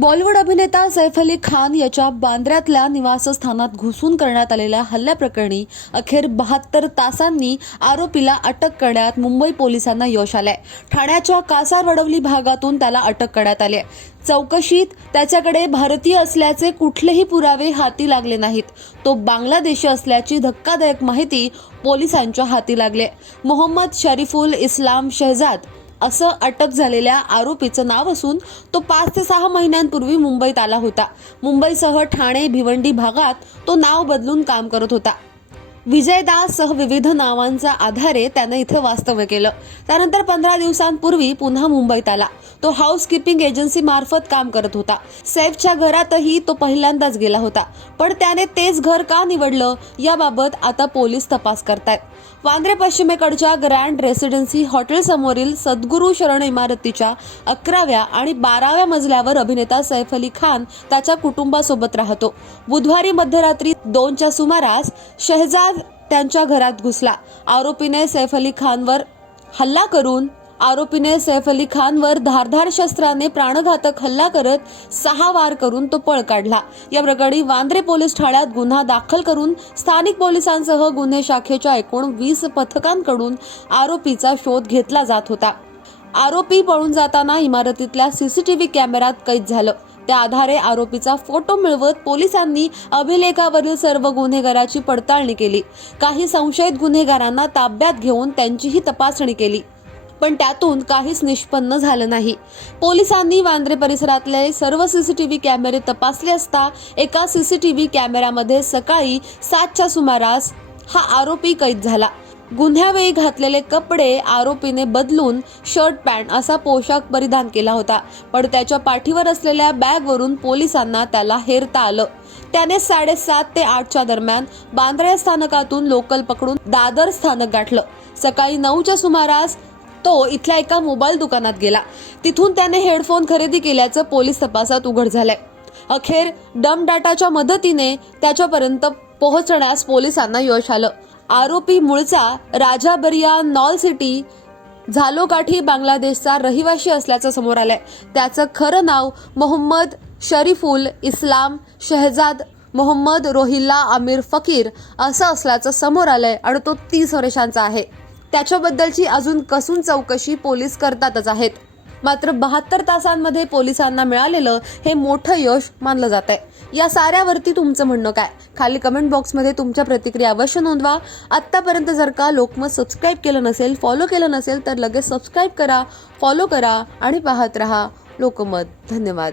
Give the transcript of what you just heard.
बॉलिवूड अभिनेता सैफ अली खान याच्या बांद्र्यातल्या निवासस्थानात घुसून करण्यात आलेल्या हल्ल्याप्रकरणी अखेर बहात्तर तासांनी आरोपीला अटक करण्यात मुंबई पोलिसांना यश आलंय. ठाण्याच्या कासार वडवली भागातून त्याला अटक करण्यात आली चौकशीत त्याच्याकडे भारतीय असल्याचे कुठलेही पुरावे हाती लागले नाहीत. तो बांगलादेशी असल्याची धक्कादायक माहिती पोलिसांच्या हाती लागले मोहम्मद शरीफुल इस्लाम शहजाद असं अटक झालेल्या आरोपीचं नाव असून तो पाच ते सहा महिन्यांपूर्वी मुंबईत आला होता. मुंबईसह ठाणे भिवंडी भागात तो नाव बदलून काम करत होता. विजयदास सह विविध नावांच्या आधारे त्यानं इथं वास्तव्य केलं. त्यानंतर पंधरा दिवसांपूर्वी पुन्हा मुंबईत आला. तो हाऊसकीपिंग एजन्सी मार्फत काम करत होता. सैफच्या घरातही तो पहिल्यांदाच गेला होता. पण त्याने तेच घर का निवडलं? याबाबत आता पोलीस तपास करतायत. वांद्रे पश्चिमेकडच्या ग्रँड रेसिडेन्सी हॉटेल समोरील सद्गुरू शरण इमारतीच्या अकराव्या आणि बाराव्या मजल्यावर अभिनेता सैफ अली खान त्याच्या कुटुंबासोबत राहतो. बुधवारी मध्यरात्री दोनच्या सुमारास शहजाद त्यांच्या घरात घुसला. आरोपीने सैफ अली खानवर हल्ला करून आरोपीने सैफ अली खानवर धारधार शस्त्राने प्राणघातक हल्ला करत सहा वार करून तो पळ काढला. या प्रकरणी वांद्रे पोलीस ठाण्यात गुन्हा दाखल करून स्थानिक पोलिसांसह गुन्हे शाखेच्या एकूण वीस पथकांकडून आरोपीचा शोध घेतला जात होता. आरोपी पळून जाताना इमारतीतल्या सीसीटीव्ही कॅमेऱ्यात कैद झालं. त्या आधारे आरोपीचा फोटो मिळवत पोलिसांनी अभिलेखावरील सर्व गुन्हेगाराची पडताळणी केली. काही संशयित गुन्हेगारांना ताब्यात घेऊन त्यांचीही तपासणी केली. पण त्यातून काहीच निष्पन्न झालं नाही. पोलिसांनी वांद्रे परिसरातले सर्व सीसीटीव्ही कॅमेरे तपासले असता एका सीसीटीव्ही कॅमेऱ्यामध्ये सकाळी सातच्या सुमारास हा आरोपी कैद झाला. गुन्ह्यावेळी घातलेले कपडे आरोपीने बदलून शर्ट पॅन्ट असा पोशाख परिधान केला होता. पण त्याच्या पाठीवर असलेल्या बॅगवरून पोलिसांना त्याला हेरता आलं. त्याने साडेसात ते आठच्या दरम्यान बांद्रा स्थानकातून लोकल पकडून दादर स्थानक गाठलं. सकाळी नऊच्या सुमारास तो इथल्या एका मोबाईल दुकानात गेला. तिथून त्याने हेडफोन खरेदी केल्याचं पोलीस तपासात उघड झालंय. अखेर डम डाटाच्या मदतीने त्याच्यापर्यंत पोहोचण्यास पोलिसांना यश आलं. आरोपी मूळचा राजाबरिया नॉल सिटी झालोकाठी बांगलादेशचा रहिवाशी असल्याचं समोर आलंय. त्याचं खरं नाव मोहम्मद शरीफुल इस्लाम शहजाद मोहम्मद रोहिल्ला आमिर फकीर असं असल्याचं समोर आलंय आणि तो तीस वर्षांचा आहे. त्याच्याबद्दलची अजून कसून चौकशी पोलीस करतातच आहेत. मात्र बहात्तर तासांमध्ये पोलिसांना मिळालेलं हे मोठं यश मानलं जात आहे या साऱ्यावरती तुमचं म्हणणं काय? खाली कमेंट बॉक्समध्ये तुमच्या प्रतिक्रिया अवश्य नोंदवा. आत्तापर्यंत जर का लोकमत सबस्क्राईब केलं नसेल फॉलो केलं नसेल तर लगेच सबस्क्राईब करा फॉलो करा आणि पाहत रहा. लोकमत धन्यवाद.